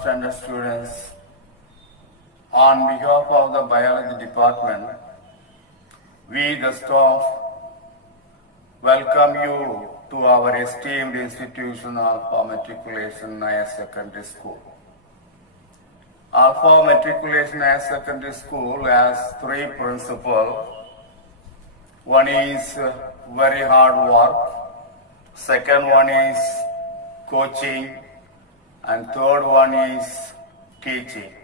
standard students, on behalf of the biology department, we the staff welcome you to our esteemed institution Alpha Matriculation Higher Secondary School. Alpha Matriculation Higher Secondary School has three principles. One is very hard work, second one is coaching, and third one is teaching.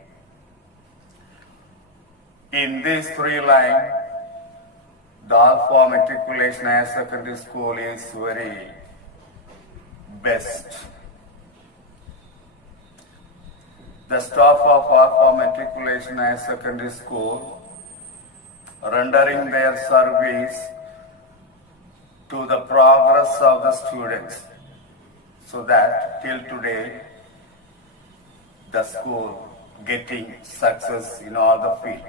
In these three lines, the Alpha Matriculation Higher Secondary School is very best. The staff of Alpha Matriculation Higher Secondary School rendering their service to the progress of the students, so that till today the school getting success in all the field.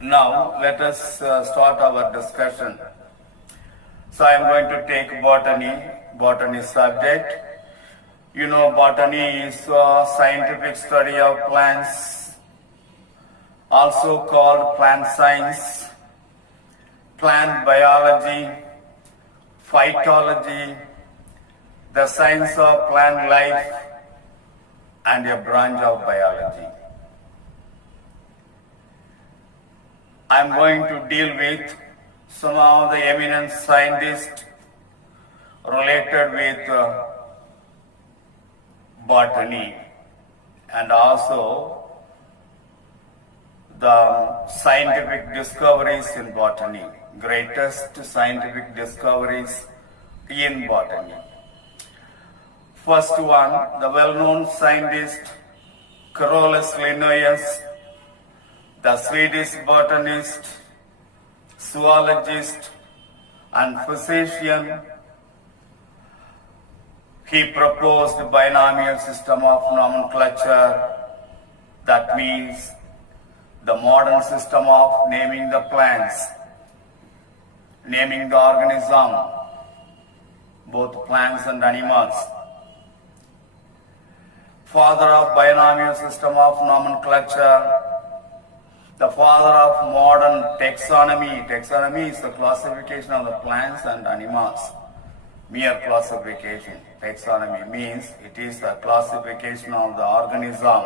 Now let us start our discussion. So I am going to take botany subject. You know, botany is a scientific study of plants, also called plant science, plant biology, phytology, the science of plant life, and a branch of biology. I am going to deal with some of the eminent scientists related with botany, and also the scientific discoveries in botany, greatest scientific discoveries in botany. First one, the well-known scientist Carolus Linnaeus, the Swedish botanist, zoologist, and physician. He proposed a binomial system of nomenclature, that means the modern system of naming the plants, naming the organism, both plants and animals. Father of binomial system of nomenclature, the father of modern taxonomy. Taxonomy is the classification of the plants and animals. Mere classification. Taxonomy means it is the classification of the organism.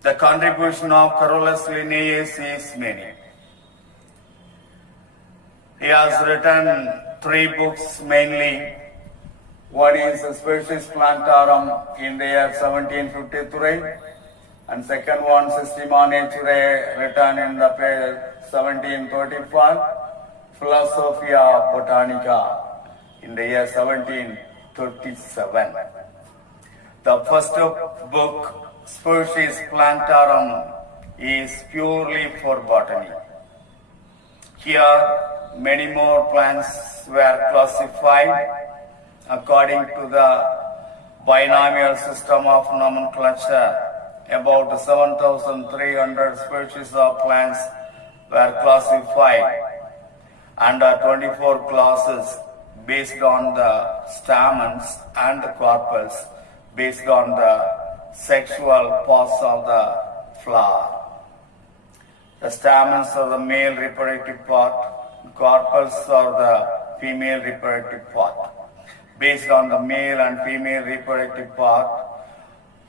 The contribution of Carolus Linnaeus is many. He has written 3 books mainly. One is Species Plantarum in the year 1753, and second one Systema Naturae written in the year 1735, Philosophia Botanica in the year 1737. The first book, Species Plantarum, is purely for botany. Here many more plants were classified according to the binomial system of nomenclature. About 7,300 species of plants were classified under 24 classes based on the stamens and the carpels based on the sexual parts of the flower. The stamens are the male reproductive part, carpels are the female reproductive part. Based on the male and female reproductive part,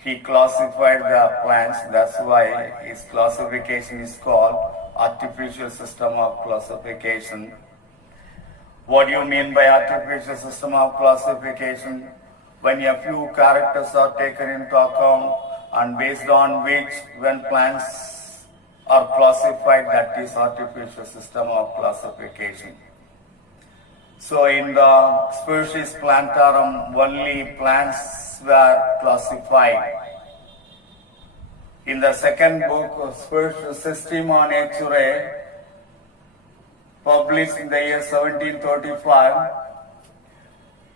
he classified the plants. That's why his classification is called artificial system of classification. What do you mean by artificial system of classification? When a few characters are taken into account and based on which when plants are classified, that is artificial system of classification. So in the Species Plantarum, only plants were classified. In the second book of Systema Naturae, published in the year 1735,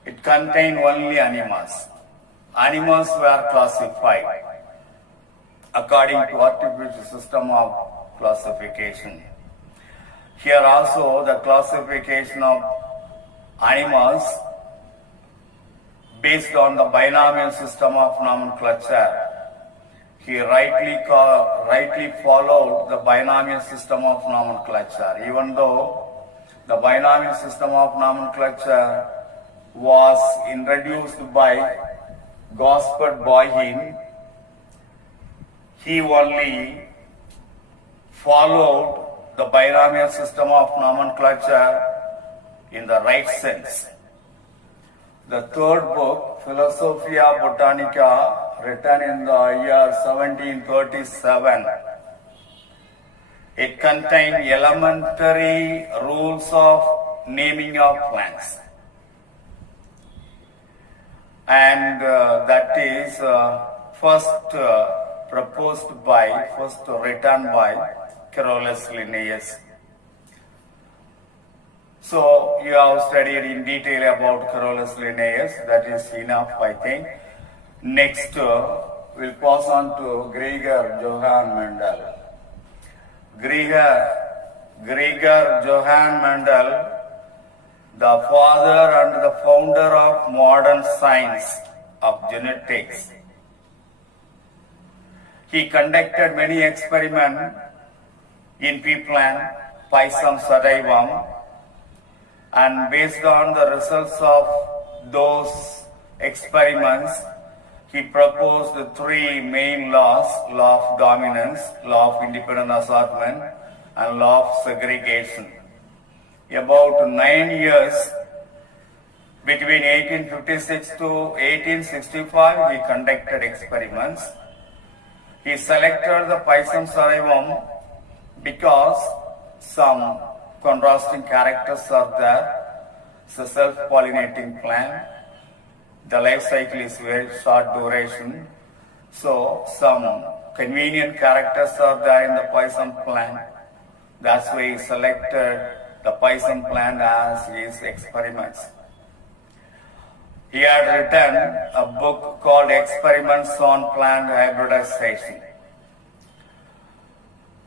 it contained only animals. Animals were classified according to artificial system of classification. Here also the classification of animals based on the binomial system of nomenclature. He rightly followed the binomial system of nomenclature, even though the binomial system of nomenclature was introduced by Gaspard Boyhin. He only followed the binomial system of nomenclature in the right sense. The third book, Philosophia Botanica, written in the year 1737, it contained elementary rules of naming of plants. And that is first written by Carolus Linnaeus. So you have studied in detail about Carolus Linnaeus, that is enough, I think. Next, we'll pass on to Gregor Johann Mendel. Gregor Johann Mendel, the father and the founder of modern science of genetics. He conducted many experiments in pea plant, Pisum sativum, and based on the results of those experiments, he proposed the three main laws: law of dominance, law of independent assortment, and law of segregation. About 9 years, between 1856 to 1865, he conducted experiments. He selected the Pisum sativum because some contrasting characters are there. It's a self-pollinating plant. The life cycle is very short duration. So some convenient characters are there in the Pisum plant. That's why he selected the Pisum plant as his experiments. He had written a book called Experiments on Plant Hybridization.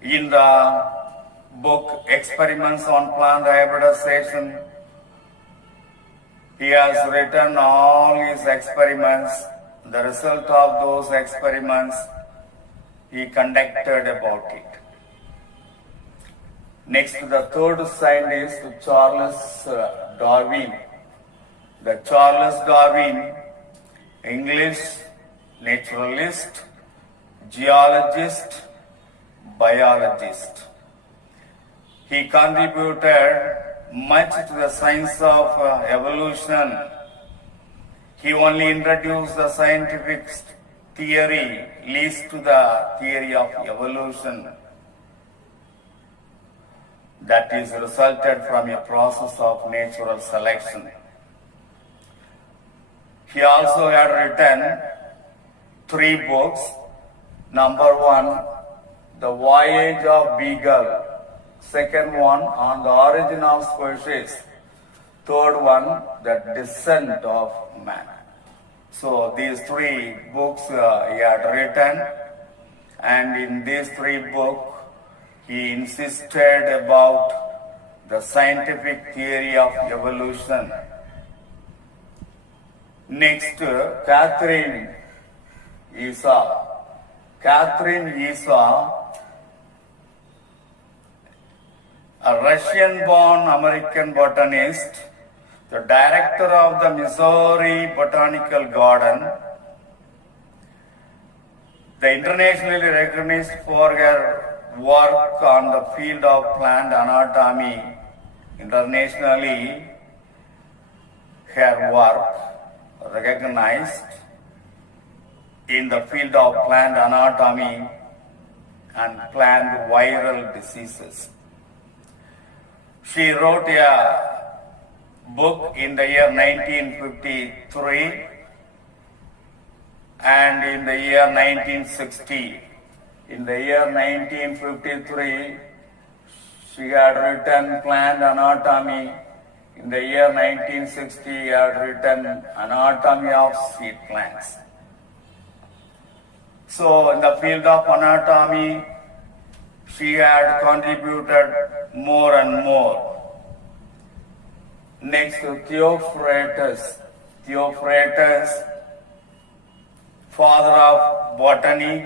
In the book Experiments on Plant Hybridization, he has written all his experiments, the result of those experiments he conducted about it. Next, the third scientist, Charles Darwin. The Charles Darwin, English naturalist, geologist, biologist. He contributed much to the science of evolution. He only introduced the scientific theory, leads to the theory of evolution that is resulted from a process of natural selection. He also had written 3 books. Number 1, The Voyage of Beagle. Second one, On the Origin of Species. Third one, The Descent of Man. So these 3 books he had written, and in these 3 books he insisted about the scientific theory of evolution. Next, Catherine Esau. Catherine Esau, a Russian-born American botanist, the director of the Missouri Botanical Garden, the internationally recognized for her work on the field of plant anatomy. Internationally, her work recognized in the field of plant anatomy and plant viral diseases. She wrote a book in the year 1953 and in the year 1960. In the year 1953, she had written Plant Anatomy. In the year 1960, she had written Anatomy of Seed Plants. So, in the field of anatomy, she had contributed more and more. Next, Theophrastus. Theophrastus, father of botany,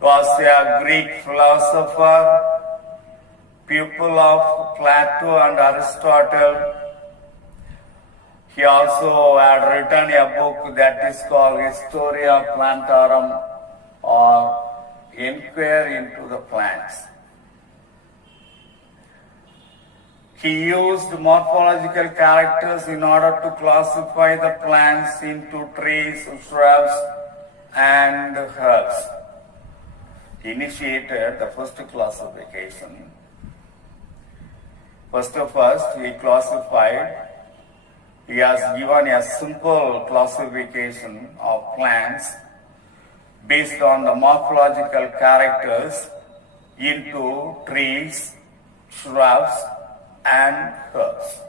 was a Greek philosopher, pupil of Plato and Aristotle. He also had written a book that is called Historia Plantarum, or Inquiry into the Plants. He used morphological characters in order to classify the plants into trees, shrubs, and herbs. He initiated the first classification. First, he classified. He has given a simple classification of plants based on the morphological characters into trees, shrubs, and herbs.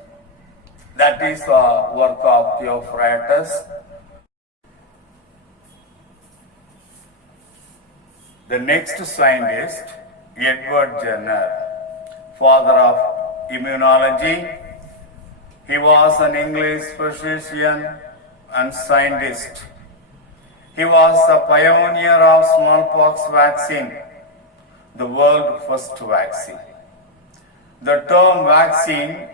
That is the work of Theophrastus. The next scientist, Edward Jenner, father of immunology. He was an English physician and scientist. He was the pioneer of smallpox vaccine, the world's first vaccine. The term vaccine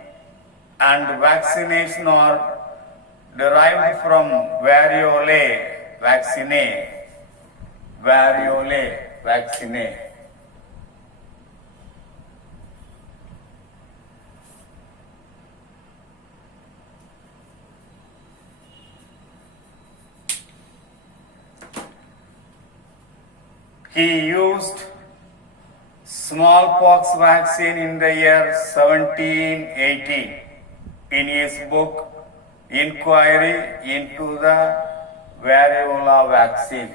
and vaccination are derived from variole vaccine. Variole vaccine. He used smallpox vaccine in the year 1718 in his book Inquiry into the Variola Vaccine.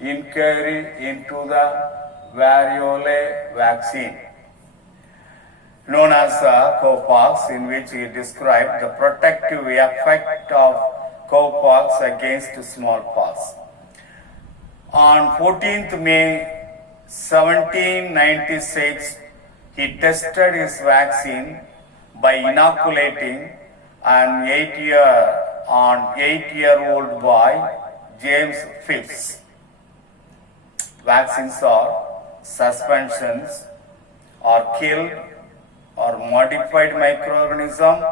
Inquiry into the Variole Vaccine, known as cowpox, in which he described the protective effect of cowpox against smallpox. On 14th May 1796, he tested his vaccine by inoculating an 8-year-old boy, James Phipps. Vaccines are suspensions or killed or modified microorganism.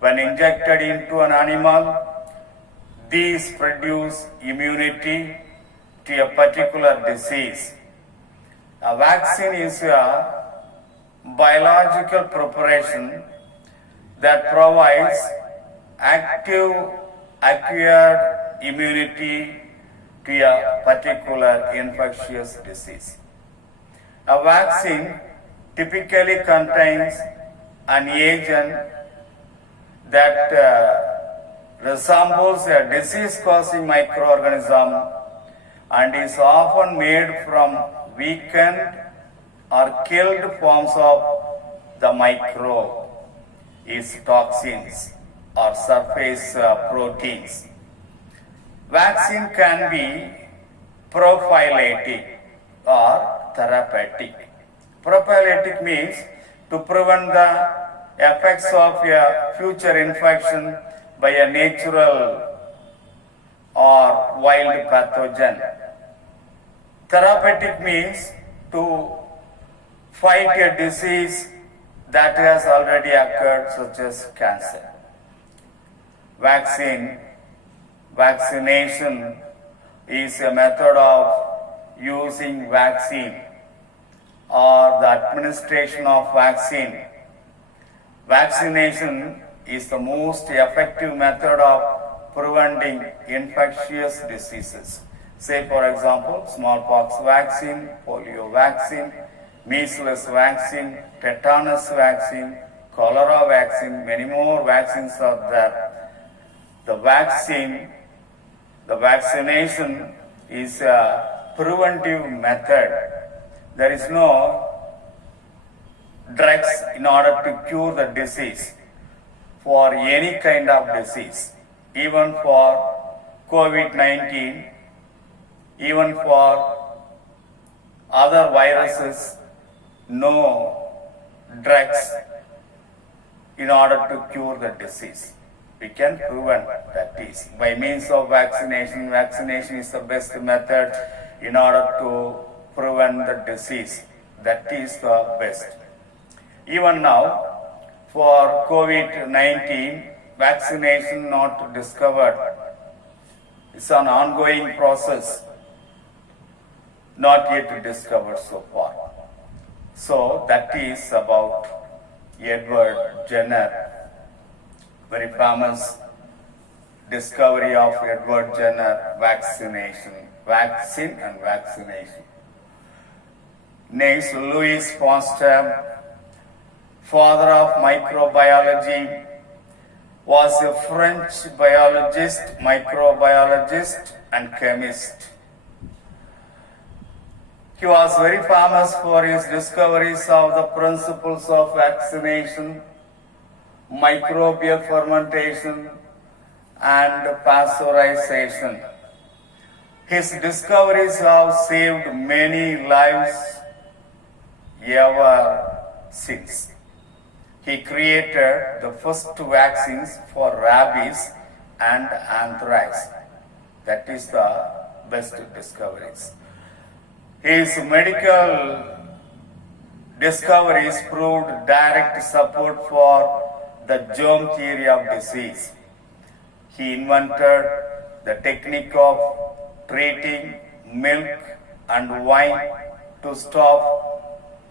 When injected into an animal, these produce immunity to a particular disease. A vaccine is a biological preparation that provides active acquired immunity to a particular infectious disease. A vaccine typically contains an agent that resembles a disease-causing microorganism and is often made from weakened or killed forms of the microbe, its toxins or surface proteins. Vaccine can be prophylactic or therapeutic. Prophylactic means to prevent the effects of a future infection by a natural or wild pathogen. Therapeutic means to fight a disease that has already occurred, such as cancer. Vaccination is a method of using vaccine or the administration of vaccine. Vaccination is the most effective method of preventing infectious diseases. Say, for example, smallpox vaccine, polio vaccine, measles vaccine, tetanus vaccine, cholera vaccine, many more vaccines are there. The vaccination is a preventive method. There is no drugs in order to cure the disease for any kind of disease, even for COVID-19, even for other viruses, no drugs in order to cure the disease. We can prevent that is by means of vaccination. Vaccination is the best method in order to prevent the disease. That is the best. Even now, for COVID-19, vaccination not discovered. It's an ongoing process, not yet discovered so far. So that is about Edward Jenner. Very famous discovery of Edward Jenner, vaccine and vaccination. Next, Louis Pasteur, father of microbiology, was a French biologist, microbiologist and chemist. He was very famous for his discoveries of the principles of vaccination, microbial fermentation and pasteurization. His discoveries have saved many lives ever since. He created the first vaccines for rabies and anthrax. That is the best discoveries. His medical discoveries proved direct support for the germ theory of disease. He invented the technique of treating milk and wine to stop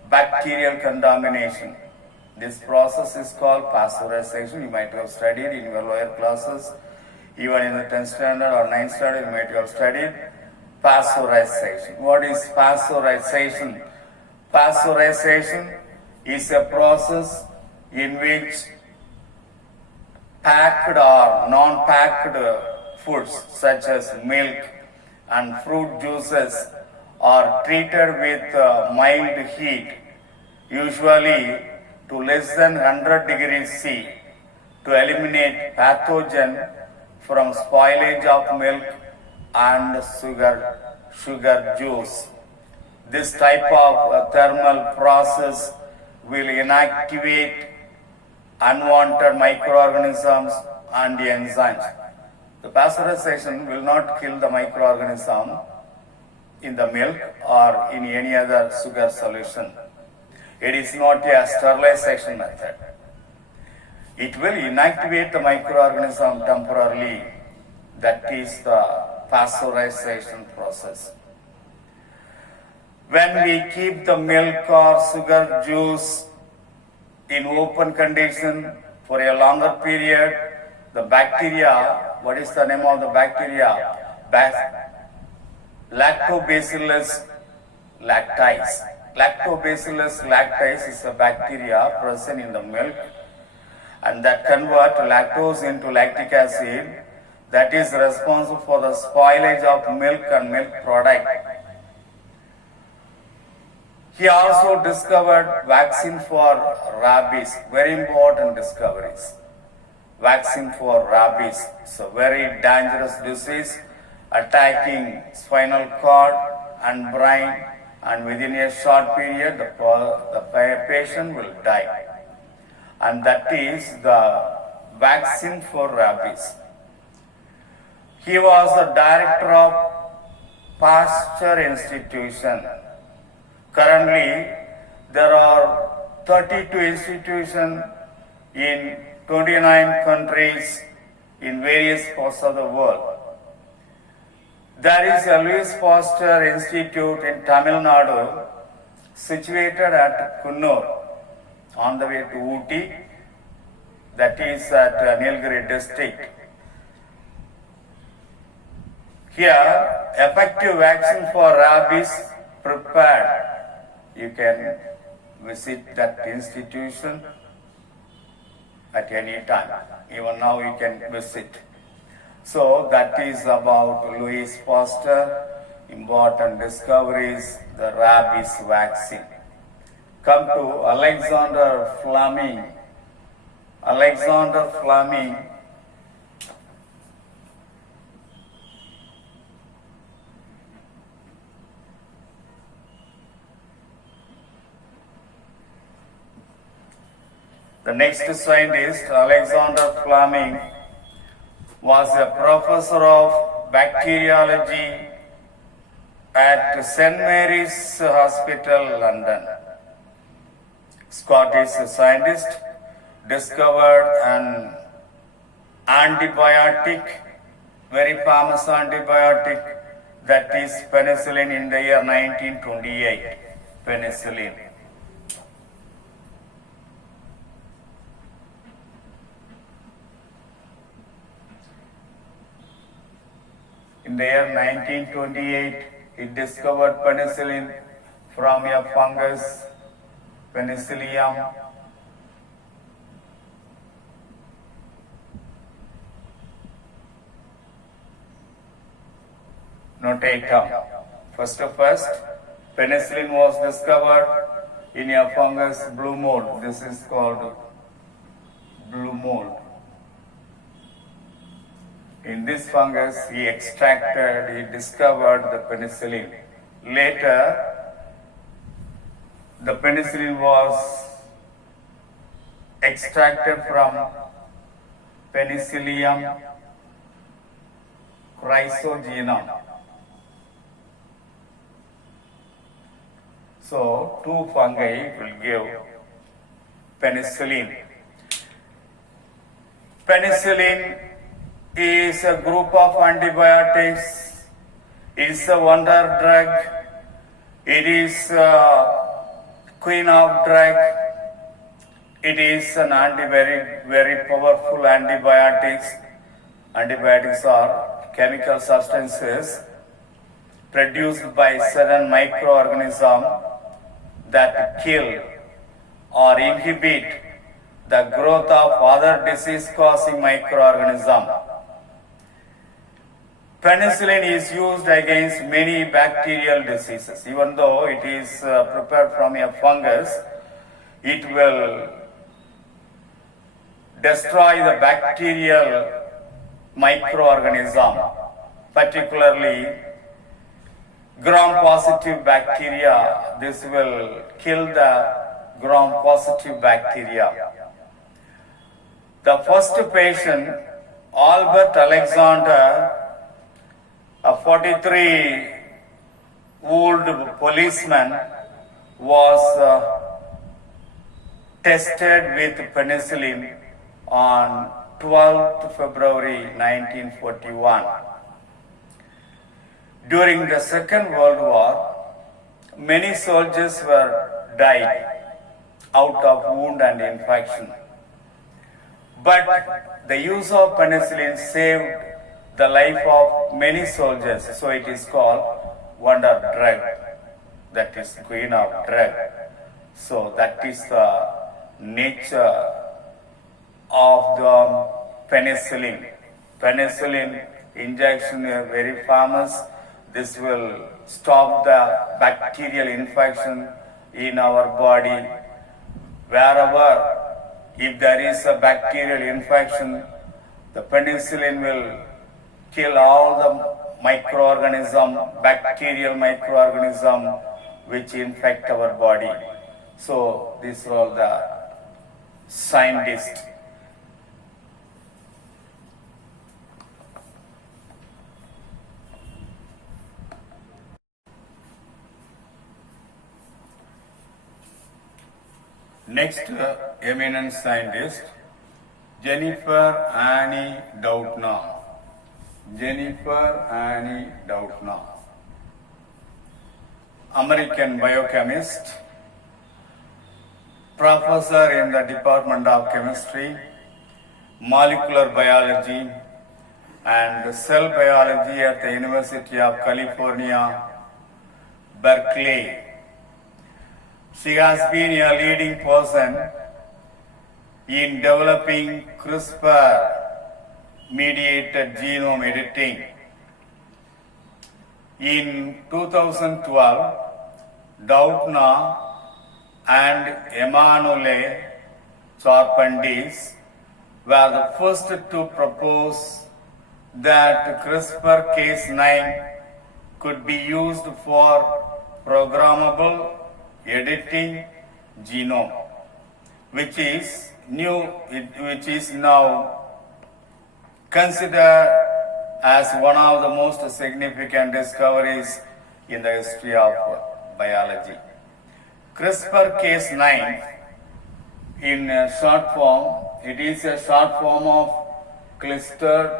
bacterial contamination. This process is called pasteurization. You might have studied in your lower classes. Even in the 10th standard or 9th standard, you might have studied pasteurization. What is pasteurization? Pasteurization is a process in which packed or non-packed foods such as milk and fruit juices are treated with mild heat, usually to less than 100 degrees C, to eliminate pathogen from spoilage of milk and sugar juice. This type of thermal process will inactivate unwanted microorganisms and the enzymes. The pasteurization will not kill the microorganism in the milk or in any other sugar solution. It is not a sterilization method. It will inactivate the microorganism temporarily. That is the pasteurization process. When we keep the milk or sugar juice in open condition for a longer period, the bacteria, what is the name of the bacteria? Lactobacillus lactis. Lactobacillus lactis is a bacteria present in the milk and that convert lactose into lactic acid, that is responsible for the spoilage of milk and milk product. He also discovered vaccine for rabies, very important discoveries. Vaccine for rabies, it's a very dangerous disease attacking spinal cord and brain, and within a short period the patient will die. And that is the vaccine for rabies. He was the director of Pasteur Institution. Currently, there are 32 institutions in 29 countries in various parts of the world. There is a Louis Pasteur Institute in Tamil Nadu, situated at Kunnur, on the way to Ooty, that is at Nilgiri district. Here, effective vaccine for rabies prepared. You can visit that institution at any time. Even now you can visit. So that is about Louis Pasteur, important discoveries, the rabies vaccine. Come to Alexander Fleming. Alexander Fleming The next scientist, Alexander Fleming, was a professor of bacteriology at St. Mary's Hospital, London. Scottish scientist discovered an antibiotic, very famous antibiotic, that is penicillin in the year 1928. Penicillin. In the year 1928, he discovered penicillin from a fungus, Penicillium. Notatum. First, penicillin was discovered in a fungus, blue mold. This is called blue mold. In this fungus, he discovered the penicillin. Later, the penicillin was extracted from Penicillium chrysogenum. So, two fungi will give penicillin. Penicillin is a group of antibiotics. It's a wonder drug. It is a queen of drug. It is an very powerful antibiotics. Antibiotics are chemical substances produced by certain microorganisms that kill or inhibit the growth of other disease-causing microorganisms. Penicillin is used against many bacterial diseases. Even though it is prepared from a fungus, it will destroy the bacterial microorganism, particularly gram-positive bacteria. This will kill the gram-positive bacteria. The first patient, Albert Alexander, a 43-year-old policeman, was tested with penicillin on 12th February 1941. During the Second World War, many soldiers were died out of wound and infection. But the use of penicillin saved the life of many soldiers, so it is called wonder drug, that is queen of drug. So that is the nature of the penicillin. Penicillin injection is very famous. This will stop the bacterial infection in our body. Wherever, if there is a bacterial infection, the penicillin will kill all the bacterial microorganism which infect our body. So these are all the scientists. Next eminent scientist, Jennifer Annie Doudna. Jennifer Annie Doudna, American biochemist, professor in the Department of Chemistry, Molecular Biology and Cell Biology at the University of California, Berkeley. She has been a leading person in developing CRISPR-mediated genome editing. In 2012, Doudna and Emanuele Charpentier were the first to propose that CRISPR-Cas9 could be used for programmable editing genome. which is new, which is now considered as one of the most significant discoveries in the history of biology. CRISPR-Cas9, in short form, it is a short form of clustered,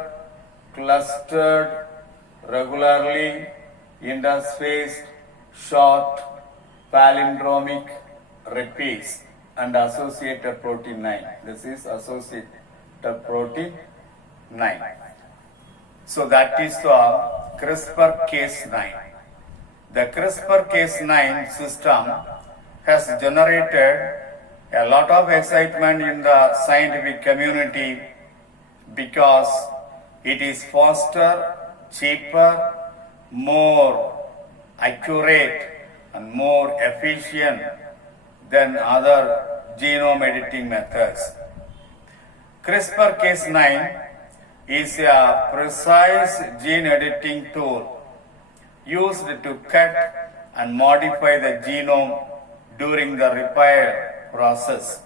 regularly interspaced, short, palindromic repeats and associated protein 9. This is associated protein 9. So that is the CRISPR-Cas9. The CRISPR-Cas9 system has generated a lot of excitement in the scientific community because it is faster, cheaper, more accurate and more efficient than other genome editing methods. CRISPR-Cas9 is a precise gene editing tool used to cut and modify the genome during the repair process.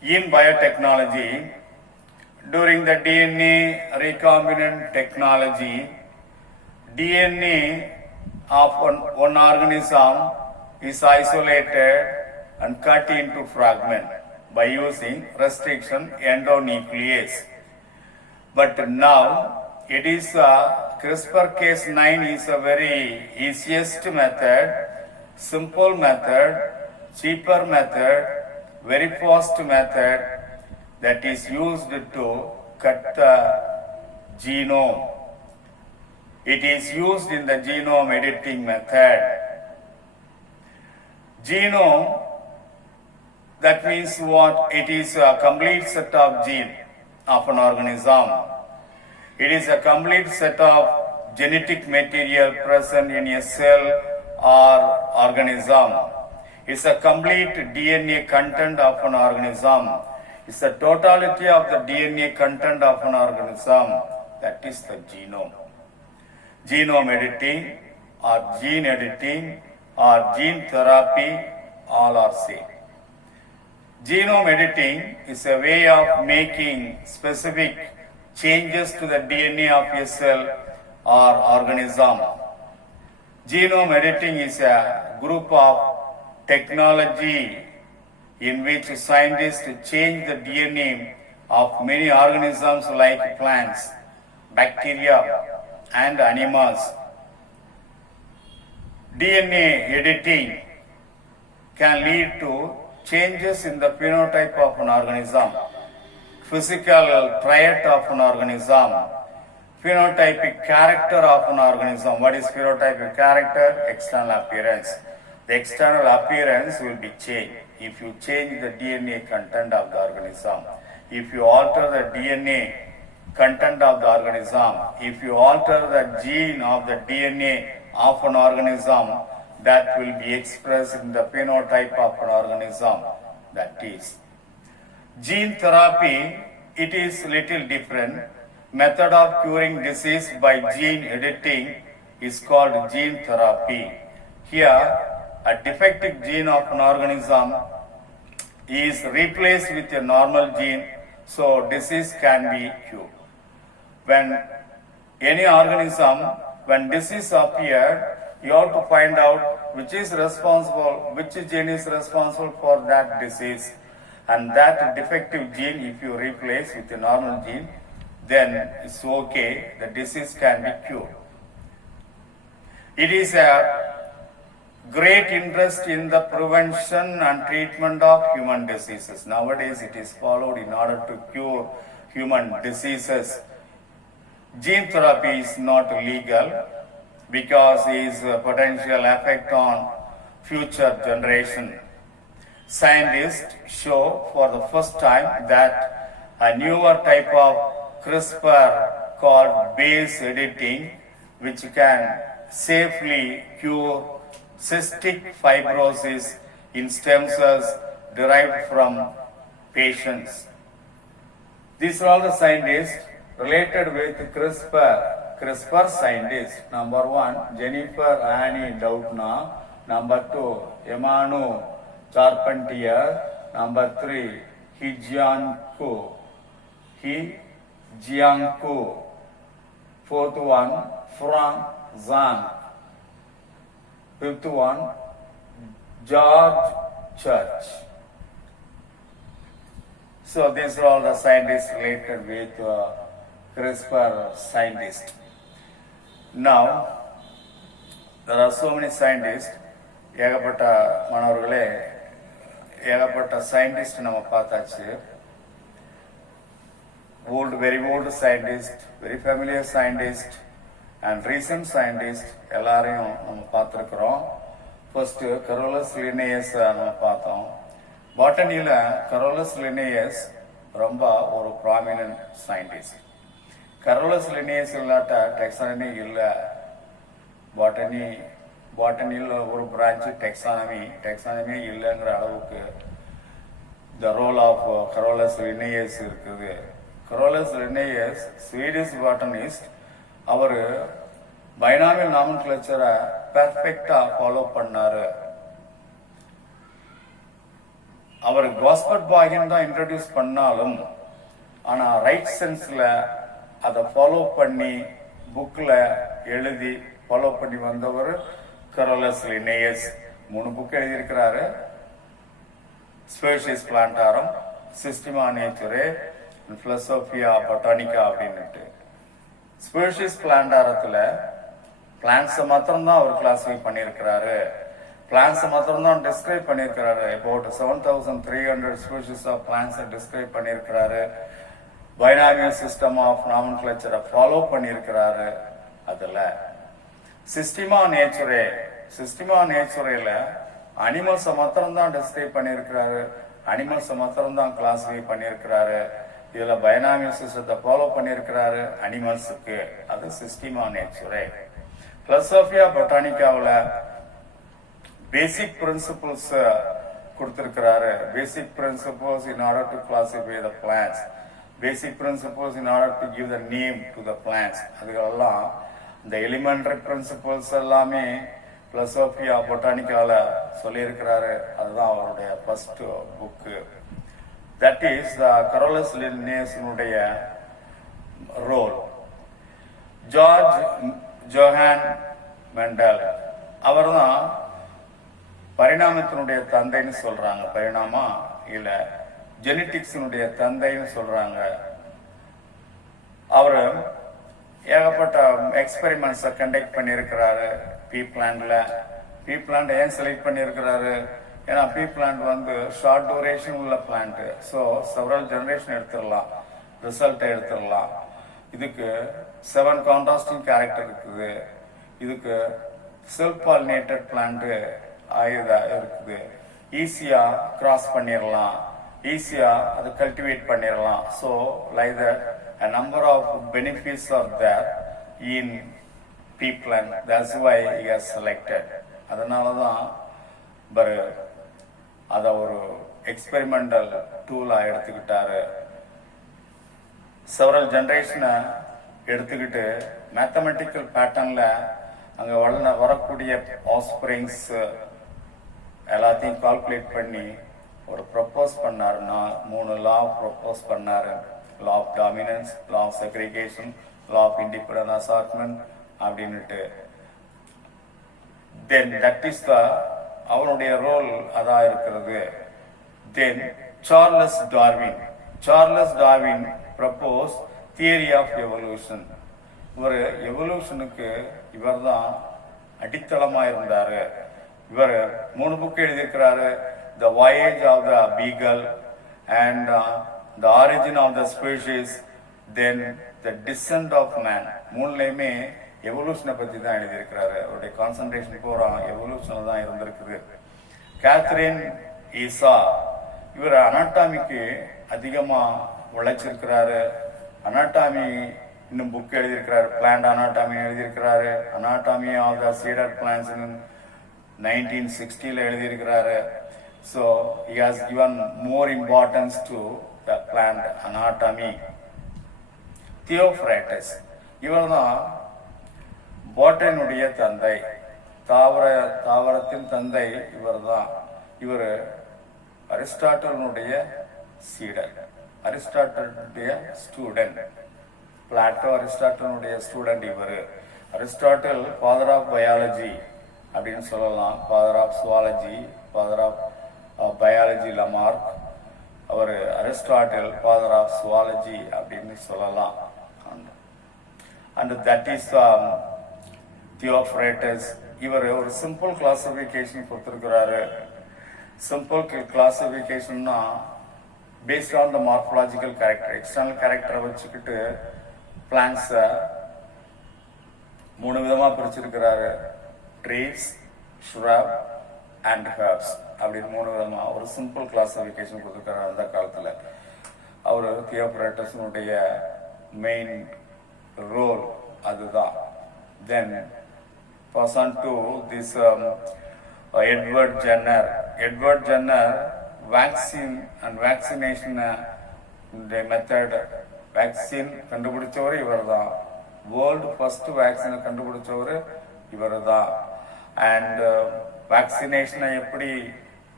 In biotechnology, during the DNA recombinant technology, DNA of one organism is isolated and cut into fragments by using restriction endonuclease. But now it is CRISPR-Cas9 is a very easiest method, simple method, cheaper method, very fast method that is used to cut the genome. It is used in the genome editing method. Genome, that means what? It is a complete set of genes of an organism. It is a complete set of genetic material present in a cell or organism. It's a complete DNA content of an organism. It's the totality of the DNA content of an organism. That is the genome. Genome editing or gene editing or gene therapy, all are same. Genome editing is a way of making specific changes to the DNA of a cell or organism. Genome editing is a group of technology in which scientists change the DNA of many organisms like plants, bacteria, and animals. DNA editing can lead to changes in the phenotype of an organism, physical trait of an organism, phenotypic character of an organism. What is phenotypic character? External appearance. The external appearance will be changed if you change the DNA content of the organism. If you alter the DNA content of the organism, if you alter the gene of the DNA of an organism, that will be expressed in the phenotype of an organism. That is gene therapy. It is little different. Method of curing disease by gene editing is called gene therapy. Here, a defective gene of an organism is replaced with a normal gene, so disease can be cured. When any organism, when disease appears, you have to find out which is responsible, which gene is responsible for that disease, and that defective gene, if you replace with a normal gene, then it's okay, the disease can be cured. It is a great interest in the prevention and treatment of human diseases. Nowadays it is followed in order to cure human diseases. Gene therapy is not legal because its potential effect on future generation. Scientists show for the first time that a newer type of CRISPR called base editing, which can safely cure cystic fibrosis in stem cells derived from patients. These are all the scientists related with CRISPR scientists. Number 1, Jennifer Annie Doudna. Number 2, Emmanuel Charpentier. Number 3, He Jiangku. Fourth one, Frank Zhang. Fifth one, George Church. So these are all the scientists related with CRISPR scientists. Now, there are so many scientists. ஏகப்பட்ட மாணவர்களே, ஏகப்பட்ட scientist நம்ம பார்த்தாச்சு. very old scientist, very familiar scientist, and recent scientist எல்லாரையும் நம்ம பார்த்துருக்குறோம். First Carolus Linnaeus நம்ம பார்த்தோம். பாட்டனியில் கரோலஸ் லினேயஸ் ரொம்ப ஒரு ப்ராமினன்ட் சயின்டிஸ்ட். கரோலஸ் லினேயஸ் இல்லாட்ட டெக்ஸானமி இல்லை. பாட்டனியில் ஒரு பிரான்ச்சு டெக்ஸானமி இல்லைங்கிற அளவுக்கு the role of Carolus Linnaeus இருக்குது. Carolus Linnaeus Swedish botanist. அவர் பைனாமியல் நாமன்கிளேச்சரை பெர்ஃபெக்டா ஃபாலோ பண்ணாரு. அவர் காஸ்பர்ட் பாகியன் தான் இன்ட்ரடியூஸ் பண்ணாலும் ஆனா ரைட் சென்ஸ்ல அதை ஃபாலோ பண்ணி புக்ல எழுதி ஃபாலோ பண்ணி வந்தவர் கரோலஸ் லினேயஸ். 3 புக் எழுதியிருக்கிறாரு. ஸ்பேஷிஸ் பிளான்டாரம், சிஸ்டமா நேச்சுரே, பிலோசோபியா பொட்டானிக்கா அப்படின்னுட்டு. ஸ்பேஷிஸ் பிளான்டாரத்துல பிளான்ட்ஸை மாத்திரம்தான் அவர் கிளாஸிஃபை பண்ணியிருக்கிறாரு. பிளான்ட்ஸை மாத்திரம்தான் டிஸ்கிரைப் பண்ணியிருக்கிறாரு. அபவுட் 7300 ஸ்பீஷிஸ் ஆஃப் பிளான்ட்ஸை டிஸ்கிரைப் பண்ணியிருக்கிறாரு. பைனாமியல் சிஸ்டம் ஆஃப் நாமன்கிளேச்சரை ஃபாலோ பண்ணியிருக்கிறாரு. அதுல சிஸ்டமா நேச்சுரேல அனிமல்ஸை மாத்திரம்தான் டிஸ்கிரைப் பண்ணியிருக்கிறாரு. அனிமல்ஸை மாத்திரம்தான் கிளாஸிஃபை பண்ணியிருக்கிறாரு. இதுல பைனாமியல் சிஸ்டத்தை ஃபாலோ பண்ணியிருக்கிறாரு அனிமல்ஸுக்கு. அது சிஸ்டமா நேச்சுரே. பிலோசோபியா பொட்டானிக்காவில் பேசிக் பிரின்சிபிள்ஸ் கொடுத்திருக்கிறாரு. Basic principles in order to classify the plants, basic principles in order to give the name to the plants. அதுகளெல்லாம் இந்த எலிமெண்டரி பிரின்சிபிள்ஸ் எல்லாமே பிலோசோபியா பொட்டானிக்கால சொல்லியிருக்கிறாரு. அதுதான் அவருடைய first book. That is the Carolus லினேயஸினுடைய ரோல். ஜார்ஜ் ஜோஹான் மெண்டல், அவர் தான் பரிணாமத்தினுடைய தந்தைன்னு சொல்றாங்க. பரிணாமா இல்ல ஜெனட்டிக்ஸினுடைய தந்தைன்னு சொல்றாங்க. அவரு ஏகப்பட்ட எக்ஸ்பெரிமெண்ட்ஸை கண்டக்ட் பண்ணியிருக்கிறாரு பீ பிளான்ட்ல. பீ பிளான்ட் ஏன் செலக்ட் பண்ணியிருக்கிறாரு? ஏன்னா பீ பிளான்ட் வந்து ஷார்ட் டூரேஷன் உள்ள பிளான்ட். ஸோ செவரல் ஜெனரேஷன் எடுத்துடலாம், ரிசல்ட்டை எடுத்துடலாம். இதுக்கு 7 கான்ட்ராஸ்டிங் கேரக்டர் இருக்குது. இதுக்கு செல்ஃப் பாலினேட்டட் பிளான்ட் இருக்குது. ஈஸியா கிராஸ் பண்ணிடலாம், ஈஸியா அதை கல்டிவேட் பண்ணிடலாம். So like that a number of benefits are there in pea plant. That's why he has selected. அதனாலதான் அத ஒரு எக்ஸ்பெரிமெண்டல் டூலா எடுத்துக்கிட்டாரு. செவரல் ஜெனரேஷனை எடுத்துக்கிட்டு மேத்தமெட்டிக்கல் பேட்டர்ன்ல அங்க வரக்கூடிய ஆஃப்ஸ்பிரிங்ஸ் எல்லாத்தையும் கால்குலேட் பண்ணி ஒரு ப்ரொப்போஸ் பண்ணாருன்னா 3 லா ப்ரொப்போஸ் பண்ணாரு. law of dominance, law of segregation, law of independent assortment அப்படின்னுட்டு. then that is the அவனுடைய ரோல் அதா இருக்கிறது. then Charles Darwin propose theory of evolution. இவர் எவல்யூஷனுக்கு இவர் தான் அடித்தளமா இருந்தாரு. இவர் 3 புக் எழுதியிருக்கிறாரு. the voyage of the beagle and the origin of the species, then the descent of man. 3லையுமே எவல்யூஷனை பத்தி தான் எழுதியிருக்கிறாரு. அவருடைய கான்சன்ட்ரேஷன் பூரா எவல்யூஷன்ல தான் இருந்திருக்குது. கேத்ரின் ஈசா, இவர் அனாட்டாமிக்கு அதிகமா உழைச்சிருக்கிறாரு. அனாட்டாமி இன்னும் புக் எழுதியிருக்கிறாரு. பிளான்ட் அனாட்டாமி எழுதியிருக்கிறாரு. Anatomy of the seed plants 1960ல எழுதியிருக்கிறாரு. So he has given more importance to the plant anatomy. தியோஃப்ரைட்டஸ், இவர் தான் பாட்டனுடைய தந்தை, தாவரத்தின் தந்தை இவர் தான். இவர் அரிஸ்டாட்டலுடைய சீடர், அரிஸ்டாட்டலுடைய ஸ்டூடெண்ட். பிளாட்டோ அரிஸ்டாட்டலுடைய ஸ்டூடெண்ட் இவர். அரிஸ்டாட்டல் ஃபாதர் ஆஃப் பயாலஜி அப்படின்னு சொல்லலாம், father of zoology, father of biology Lamarck. அவர் அரிஸ்டாட்டல் ஃபாதர் ஆஃப் சுவாலஜி அப்படின்னு சொல்லலாம். And that is Theophrastus. இவர் ஒரு சிம்பிள் கிளாசிபிகேஷன் கொடுத்துருக்கிறாரு. சிம்பிள் கிளாசிபிகேஷன்னா based on the morphological character, external கேரக்டரை வச்சுக்கிட்டு பிளான்ட்ஸை 3 விதமா பிரிச்சிருக்கிறாரு. ட்ரீஸ், ஷ்ரப் அண்ட் ஹெர்ப்ஸ் அப்படின்னு 3 விதமா ஒரு சிம்பிள் கிளாசிபிகேஷன் கொடுத்துருக்காரு அந்த காலத்துல. அவர் தியோஃப்ரேட்டஸினுடைய மெயின் ரோல் அதுதான். தென் pass on to this Edward Jenner. Edward Jenner vaccine and vaccination method, vaccine கண்டுபிடிச்சவர் இவர் தான். வேர்ல்டு ஃபர்ஸ்ட் வேக்சினை கண்டுபிடிச்சவர் இவர் தான். அண்ட் வேக்சினேஷனை எப்படி,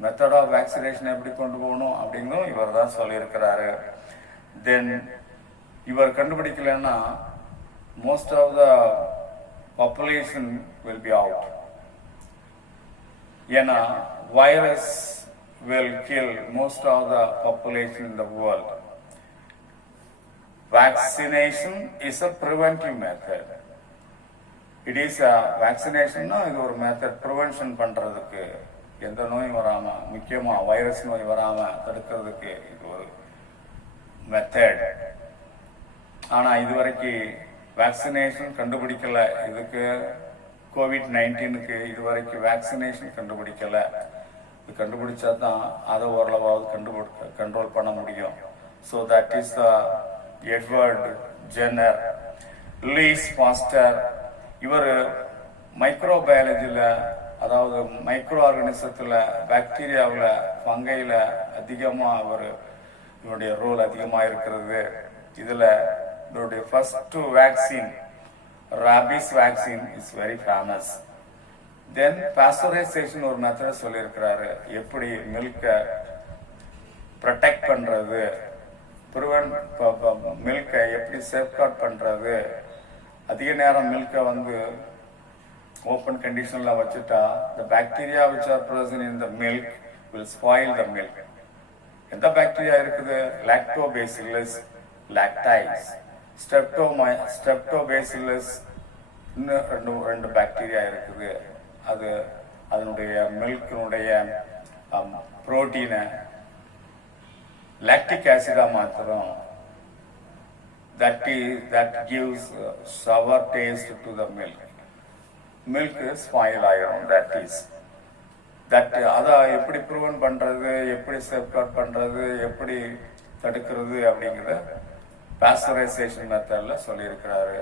மெத்தட் ஆஃப் வேக்சினேஷனை எப்படி கொண்டு போகணும் அப்படிங்கிறதும் இவர் தான் சொல்லியிருக்கிறாரு. தென் இவர் கண்டுபிடிக்கலன்னா most of the population will be out. ஏன்னா virus will kill most of the population in the world. Vaccination is a preventive method. It is a vaccination இது ஒரு மெத்தட் ப்ரிவென்ஷன் பண்றதுக்கு, எந்த நோயும் வராம, முக்கியமா வைரஸ் நோய் வராம தடுக்கிறதுக்கு இது ஒரு மெத்தட். ஆனா இதுவரைக்கும் வேக்சினேஷன் கண்டுபிடிக்கல. இதுக்கு COVID-19க்கு இதுவரைக்கும் வேக்சினேஷன் கண்டுபிடிக்கல. இது கண்டுபிடிச்சா தான் அதை ஓரளவாவது கண்ட்ரோல் பண்ண முடியும். So that is the Edward Jenner. Louis Pasteur, இவர் மைக்ரோபயாலஜியில், அதாவது மைக்ரோ ஆர்கனிசத்தில், பாக்டீரியாவில், ஃபங்கையில் அதிகமாக இவருடைய ரோல் அதிகமாக இருக்கிறது. இதில் இவருடைய first vaccine, rabies vaccine is very famous. Then pasteurisation ஒரு மெத்தட் சொல்லியிருக்கிறாரு, எப்படி மில்கை ப்ரொடெக்ட் பண்றது, மில்கை எப்படி சேஃப்கார்ட் பண்றது. அதிக நேரம் மில்கை ஓப்பன் கண்டிஷன்ல வச்சுட்டா the bacteria which are present in the milk will spoil the milk. எந்த பாக்டீரியா இருக்குது? லாக்டோபேசில்லஸ் லாக்டைஸ், ஸ்ட்ரெப்டோபேசில்லஸ், இன்னும் ரெண்டு பாக்டீரியா இருக்குது. அது அதனுடைய மில்கினுடைய புரோட்டீனை லாக்டிக் ஆசிடா மாத்திரம். that gives sour taste to the milk. Milk spoil ஆயிரும். அதை எப்படி ப்ரிவென்ட் பண்றது, எப்படி சேஃப்கார்ட் பண்றது, எப்படி தடுக்கிறது அப்படிங்கிறத பாஸ்டரைசேஷன் மெத்தட்ல சொல்லியிருக்கிறாரு.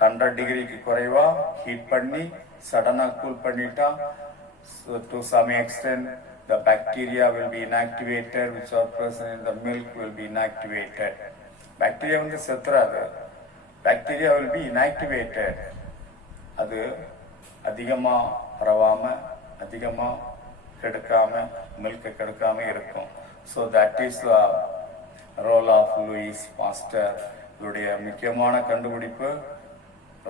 100 டிகிரிக்கு குறைவா ஹீட் பண்ணி சடனா கூல் பண்ணிட்டா to some extent the bacteria will be inactivated which are present in the milk will be inactivated. Bacteria செத்துறாது, bacteria will be inactivated. அது அதிகமா பரவாம, அதிகமா கெடுக்காம, மில்க் கெடுக்காம இருக்கும். So that is the role of Louis Pasteur. இவருடைய முக்கியமான கண்டுபிடிப்பு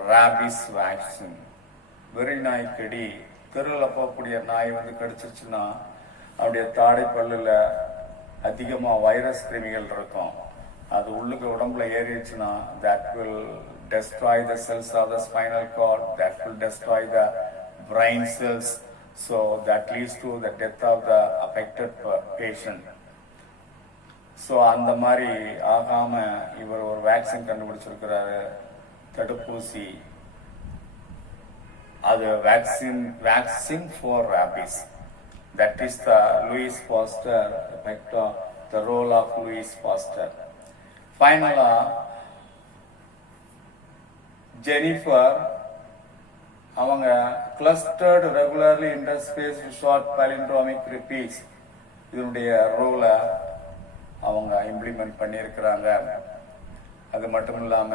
rabies vaccine. வெறி நாய் கடி, தெருவில் போகக்கூடிய நாய் கடிச்சிருச்சுன்னா அவருடைய தாடை பல்லுல அதிகமா வைரஸ் கிருமிகள் இருக்கும். அது உள்ளுக்கு உடம்புல ஏறிடுச்சுன்னா that will destroy the cells of the spinal cord, that will destroy the brain cells, so that leads to the death of the affected patient. So அந்த மாதிரி ஆகாம இவர் ஒரு வேக்சின் கண்டுபிடிச்சிருக்கிறாரு, தடுப்பூசி. அது vaccine for rabies. That is the Louis Pasteur effect, the role of Louis Pasteur. Finally, Jennifer, அவங்க clustered regularly interspaced short palindromic repeats இதனுடைய ரோலை அவங்க இம்ப்ளிமெண்ட் பண்ணியிருக்கிறாங்க. அது மட்டும் இல்லாம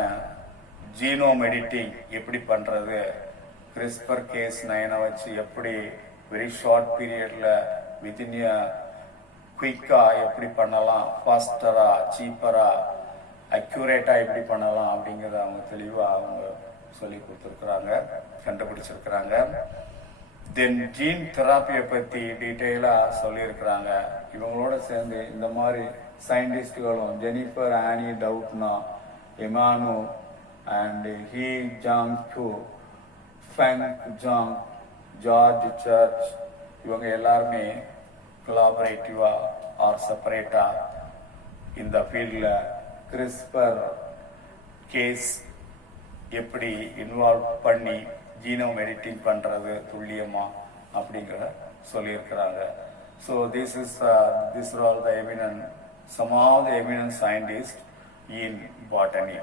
ஜீனோம் எடிட்டிங் எப்படி பண்றது, CRISPR Cas9 வச்சு எப்படி வெரி ஷார்ட் பீரியட்ல வித்தின் குயிக்காக எப்படி பண்ணலாம், ஃபாஸ்டராக, சீப்பராக, அக்யூரேட்டாக எப்படி பண்ணலாம் அப்படிங்கிறத அவங்க தெளிவாக அவங்க சொல்லி கொடுத்துருக்குறாங்க, கண்டுபிடிச்சிருக்கிறாங்க. தென் ஜீன் தெராப்பியை பற்றி டீட்டெயிலாக சொல்லியிருக்கிறாங்க. இவங்களோட சேர்ந்து இந்த மாதிரி சயின்டிஸ்டுகளும் Jennifer Anne Doudna, Emmanuelle and ஹீ ஜாங் ஹூ, ஃபெங் ஜாங், ஜார்ஜ் சர்ச், இவங்க எல்லாருமே கொலாபரேட்டிவா ஆர் செப்பரேட்டா இந்த ஃபீல்டில் கிறிஸ்பர் கேஸ் எப்படி இன்வால்வ் பண்ணி ஜீனோம் எடிட்டிங் பண்ணுறது துல்லியமா அப்படிங்கிறத சொல்லியிருக்கிறாங்க. So this are all the eminent, some of the eminent scientists in botany.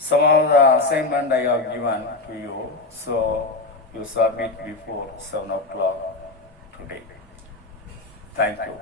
Some of the assignment I have given to you, so you submit before 7 o'clock today. Thank you.